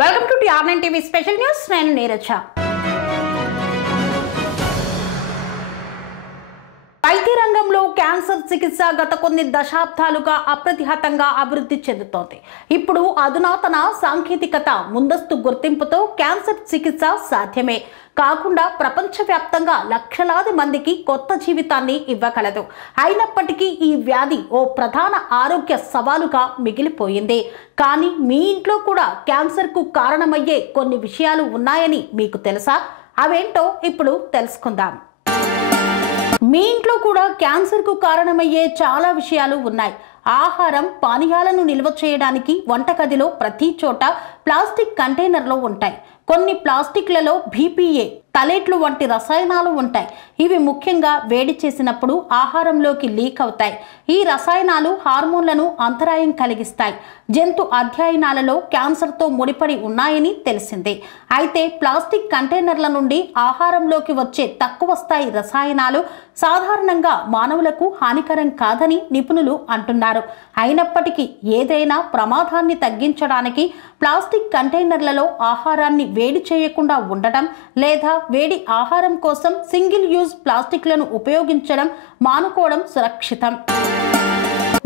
Welcome to TR9 TV special news. నేను నీరజ. వైద్య రంగంలో క్యాన్సర్ చికిత్స గత కొన్ని దశాబ్దాలుగా అప్రతిహతంగా అభివృద్ధి చెందుతోంది. ఇప్పుడు అధునాతన సాంకేతికత ముందస్తు గుర్తింపుతో క్యాన్సర్ చికిత్స సాధ్యమే కాకుండా ప్రపంచవ్యాప్తంగా లక్షలాది మందికి కొత్త జీవితాన్ని ఇవ్వగలదు. అయినప్పటికీ ఈ వ్యాధి ఓ ప్రధాన ఆరోగ్య సవాలుగా మిగిలిపోయింది. కానీ మీ ఇంట్లో కూడా క్యాన్సర్కు కారణమయ్యే కొన్ని విషయాలు ఉన్నాయని మీకు తెలుసా? అవేంటో ఇప్పుడు తెలుసుకుందాం. మీ ఇంట్లో కూడా క్యాన్సర్కు కారణమయ్యే చాలా విషయాలు ఉన్నాయి. ఆహారం, పానీయాలను నిల్వ చేయడానికి వంటగదిలో ప్రతి చోట ప్లాస్టిక్ కంటైనర్లు ఉంటాయి. కొన్ని ప్లాస్టిక్లలో BPA, తలేట్లు వంటి రసాయనాలు ఉంటాయి. ఇవి ముఖ్యంగా వేడి చేసినప్పుడు ఆహారంలోకి లీక్ అవుతాయి. ఈ రసాయనాలు హార్మోన్లను అంతరాయం కలిగిస్తాయి. జంతు అధ్యయనాలలో క్యాన్సర్తో ముడిపడి ఉన్నాయని తెలిసింది. అయితే ప్లాస్టిక్ కంటైనర్ల నుండి ఆహారంలోకి వచ్చే తక్కువ స్థాయి రసాయనాలు సాధారణంగా మానవులకు హానికరం కాదని నిపుణులు అంటున్నారు. అయినప్పటికీ ఏదైనా ప్రమాదాన్ని తగ్గించడానికి ప్లాస్టిక్ కంటైనర్లలో ఆహారాన్ని వేడి చేయకుండా ఉండటం లేదా వేడి ఆహారం కోసం సింగిల్ యూజ్ ప్లాస్టిక్లను ఉపయోగించడం మానుకోవడం సురక్షితం.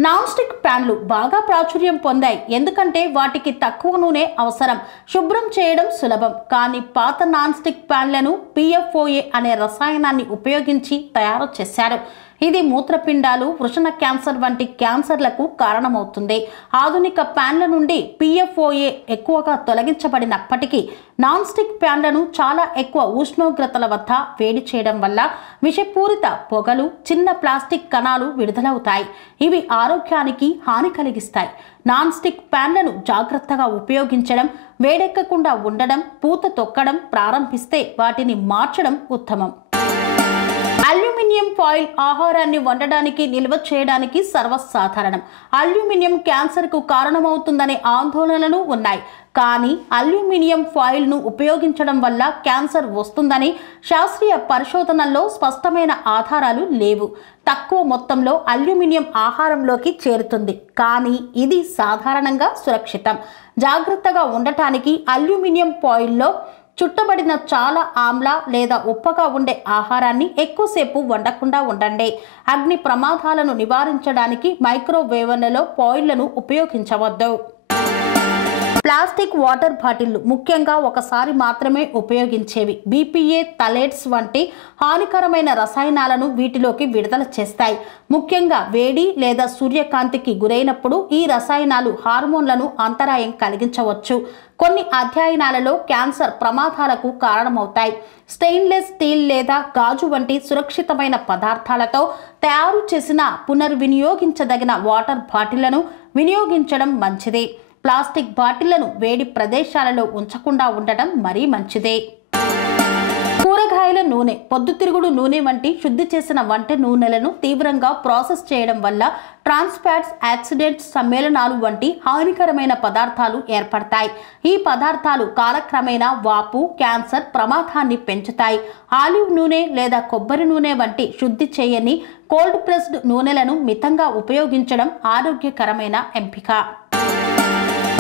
నాన్ స్టిక్ ప్యాన్లు బాగా ప్రాచుర్యం పొందాయి. ఎందుకంటే వాటికి తక్కువ నూనె అవసరం, శుభ్రం చేయడం సులభం. కానీ పాత నాన్ స్టిక్ ప్యాన్లను PFOA అనే రసాయనాన్ని ఉపయోగించి తయారు చేశారు. ఇది మూత్రపిండాలు, వృషణ క్యాన్సర్ వంటి క్యాన్సర్లకు కారణమవుతుంది. ఆధునిక ప్యాన్ల నుండి PFOA ఎక్కువగా తొలగించబడినప్పటికీ నాన్ స్టిక్ ప్యాన్లను చాలా ఎక్కువ ఉష్ణోగ్రతల వద్ద వేడి చేయడం వల్ల విషపూరిత పొగలు, చిన్న ప్లాస్టిక్ కణాలు విడుదలవుతాయి. ఇవి ఆరోగ్యానికి హాని కలిగిస్తాయి. నాన్ స్టిక్ ప్యాన్లను జాగ్రత్తగా ఉపయోగించడం, వేడెక్కకుండా ఉండడం, పూత తొక్కడం ప్రారంభిస్తే వాటిని మార్చడం ఉత్తమం. అల్యూమినియం ఫాయిల్ ఆహారాన్ని వండడానికి, నిల్వ చేయడానికి సర్వసాధారణం. అల్యూమినియం క్యాన్సర్కు కారణమవుతుందనే ఆందోళనలు ఉన్నాయి. కానీ అల్యూమినియం ఫాయిల్ను ఉపయోగించడం వల్ల క్యాన్సర్ వస్తుందని శాస్త్రీయ పరిశోధనల్లో స్పష్టమైన ఆధారాలు లేవు. తక్కువ మొత్తంలో అల్యూమినియం ఆహారంలోకి చేరుతుంది, కానీ ఇది సాధారణంగా సురక్షితం. జాగ్రత్తగా ఉండటానికి అల్యూమినియం ఫాయిల్లో చుట్టబడిన చాలా ఆమ్ల లేదా ఉప్పగా ఉండే ఆహారాన్ని ఎక్కువసేపు వండకుండా ఉండండి. అగ్ని ప్రమాదాలను నివారించడానికి మైక్రోవేవ్లలో ఫాయిళ్లను ఉపయోగించవద్దు. ప్లాస్టిక్ వాటర్ బాటిళ్లు ముఖ్యంగా ఒకసారి మాత్రమే ఉపయోగించేవి. BPA, తలేట్స్ వంటి హానికరమైన రసాయనాలను వీటిలోకి విడుదల చేస్తాయి. ముఖ్యంగా వేడి లేదా సూర్యకాంతికి గురైనప్పుడు ఈ రసాయనాలు హార్మోన్లను అంతరాయం కలిగించవచ్చు. కొన్ని అధ్యయనాలలో క్యాన్సర్ ప్రమాదాలకు కారణమవుతాయి. స్టెయిన్లెస్ స్టీల్ లేదా గాజు వంటి సురక్షితమైన పదార్థాలతో తయారు చేసిన పునర్వినియోగించదగిన వాటర్ బాటిళ్లను వినియోగించడం మంచిది. ప్లాస్టిక్ బాటిళ్లను వేడి ప్రదేశాలలో ఉంచకుండా ఉండటం మరీ మంచిదే. కూరగాయల నూనె, పొద్దుతిరుగుడు నూనె వంటి శుద్ధి చేసిన వంట నూనెలను తీవ్రంగా ప్రాసెస్ చేయడం వల్ల ట్రాన్స్ ఫ్యాట్స్, యాక్సిడెంట్స్ సమ్మేళనాలు వంటి హానికరమైన పదార్థాలు ఏర్పడతాయి. ఈ పదార్థాలు కాలక్రమేణా వాపు, క్యాన్సర్ ప్రమాదాన్ని పెంచుతాయి. ఆలివ్ నూనె లేదా కొబ్బరి నూనె వంటి శుద్ధి చేయని కోల్డ్ ప్రెస్డ్ నూనెలను మితంగా ఉపయోగించడం ఆరోగ్యకరమైన ఎంపిక.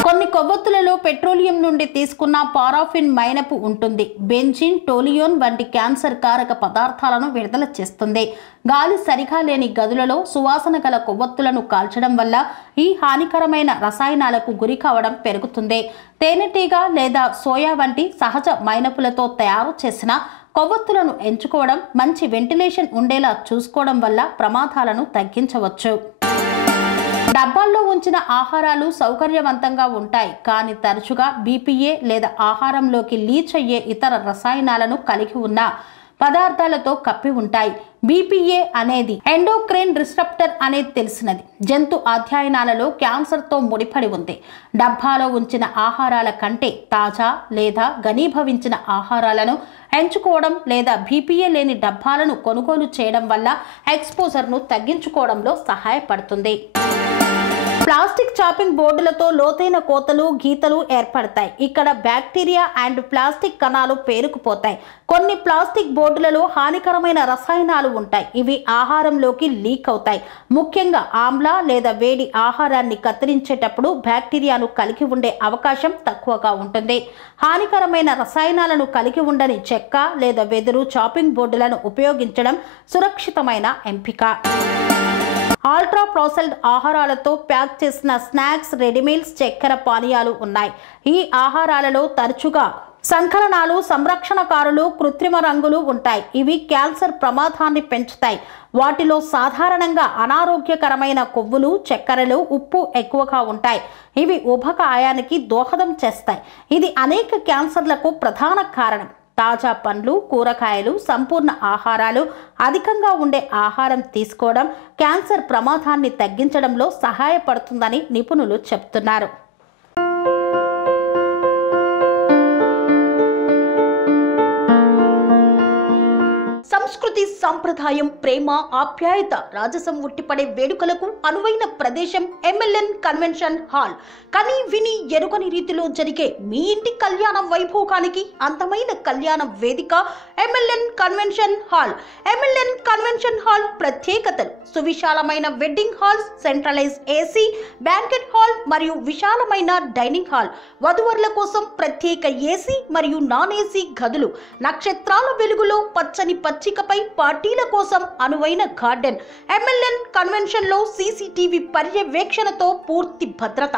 కొన్ని కొవ్వొత్తులలో పెట్రోలియం నుండి తీసుకున్న పారాఫిన్ మైనపు ఉంటుంది. బెంజిన్, టోలియోన్ వంటి క్యాన్సర్ కారక పదార్థాలను విడుదల చేస్తుంది. గాలి సరిగా లేని గదులలో సువాసన గల కొవ్వొత్తులను కాల్చడం వల్ల ఈ హానికరమైన రసాయనాలకు గురి కావడం పెరుగుతుంది. తేనెటీగ లేదా సోయా వంటి సహజ మైనపులతో తయారు చేసిన కొవ్వొత్తులను ఎంచుకోవడం, మంచి వెంటిలేషన్ ఉండేలా చూసుకోవడం వల్ల ప్రమాదాలను తగ్గించవచ్చు. డబ్బాల్లో ఉంచిన ఆహారాలు సౌకర్యవంతంగా ఉంటాయి, కానీ తరచుగా BPA లేదా ఆహారంలోకి లీచ్ అయ్యే ఇతర రసాయనాలను కలిగి ఉన్న పదార్థాలతో కప్పి ఉంటాయి. BPA అనేది ఎండోక్రైన్ డిస్రప్టర్ అనేది తెలిసినది. జంతు అధ్యయనాలలో క్యాన్సర్తో ముడిపడి ఉంది. డబ్బాలో ఉంచిన ఆహారాల కంటే తాజా లేదా ఘనీభవించిన ఆహారాలను ఎంచుకోవడం లేదా BPA లేని డబ్బాలను కొనుగోలు చేయడం వల్ల ఎక్స్పోజర్ను తగ్గించుకోవడంలో సహాయపడుతుంది. ప్లాస్టిక్ చాపింగ్ బోర్డులతో లోతైన కోతలు గీతలు ఏర్పడతాయి. ఇక్కడ బ్యాక్టీరియా అండ్ ప్లాస్టిక్ కణాలు పేరుకుపోతాయి. కొన్ని ప్లాస్టిక్ బోర్డులలో హానికరమైన రసాయనాలు ఉంటాయి. ఇవి ఆహారంలోకి లీక్ అవుతాయి. ముఖ్యంగా ఆమ్ల లేదా వేడి ఆహారాన్ని కత్తిరించేటప్పుడు బ్యాక్టీరియాను కలిగి ఉండే అవకాశం తక్కువగా ఉంటుంది. హానికరమైన రసాయనాలను కలిగి ఉండని చెక్క లేదా వెదురు చాపింగ్ బోర్డులను ఉపయోగించడం సురక్షితమైన ఎంపిక. అల్ట్రా ప్రాసెస్డ్ ఆహారాలతో ప్యాక్ చేసిన స్నాక్స్, రెడీమీల్స్, చక్కెర పానీయాలు ఉన్నాయి. ఈ ఆహారాలలో తరచుగా సంకలనాలు, సంరక్షణకారులు, కృత్రిమ రంగులు ఉంటాయి. ఇవి క్యాన్సర్ ప్రమాదాన్ని పెంచుతాయి. వాటిలో సాధారణంగా అనారోగ్యకరమైన కొవ్వులు, చక్కెరలు, ఉప్పు ఎక్కువగా ఉంటాయి. ఇవి ఉబకాయానికి దోహదం చేస్తాయి. ఇది అనేక క్యాన్సర్లకు ప్రధాన కారణం. తాజా పండ్లు, కూరగాయలు, సంపూర్ణ ఆహారాలు, అధికంగా ఉండే ఆహారం తీసుకోవడం క్యాన్సర్ ప్రమాదాన్ని తగ్గించడంలో సహాయపడుతుందని నిపుణులు చెబుతున్నారు. సంస్కృతి, సంప్రదాయం, ప్రేమ, ఆప్యాయత, రాజసం ఉట్టిపడే వేడుకలకు అనువైన ప్రదేశం MLN కన్వెన్షన్ హాల్. కని విని ఎరుగని రీతిలో జరిగే మీ ఇంటి కళ్యాణ వైభోగానికి అందమైన కళ్యాణ వేదిక MLN convention hall. MLN convention hall ప్రత్యేకతలు: సువిశాలమైన wedding halls, centralise AC, banquet hall మరియు విశాలమైన డైనింగ్ హాల్. వధువరుల కోసం ప్రత్యేక AC మరియు నాన్ AC గదులు. నక్షత్రాల వెలుగులో పచ్చని పచ్చికపై పార్టీల కోసం అనువైన గార్డెన్. MLN కన్వెన్షన్ లో CCTV పర్యవేక్షణతో పూర్తి భద్రత.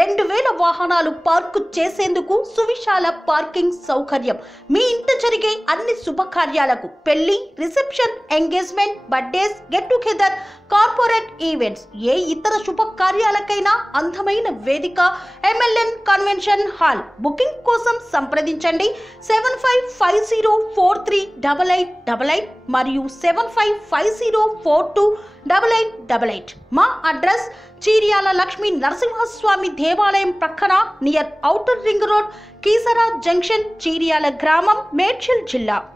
2000 వాహనాలు పార్కు చేసేందుకు సువిశాల పార్కింగ్ సౌకర్యం. మీ ఇంట జరిగే అన్ని శుభకార్యాలకు, పెళ్లి, reception, engagement, birthdays, get together, corporate events, ఏ ఇతర శుభకార్యాలకైనా అందమైన వేదిక MLN కన్వెన్షన్ హాల్. బుకింగ్ కోసం సంప్రదించండి 7550438888 మరియు 7550428888. మా అడ్రస్ చీర్యాల లక్ష్మీ నరసింహస్వామి దేవాలయం ప్రక్కన, near outer ring road, Keesara junction, Cheeryal గ్రామం, మేడ్చల్ జిల్లా.